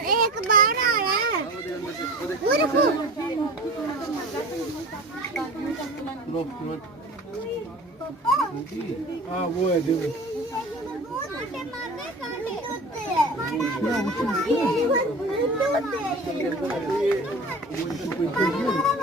एक बार आ रहा है वो देखो हाँ वो है देखो ये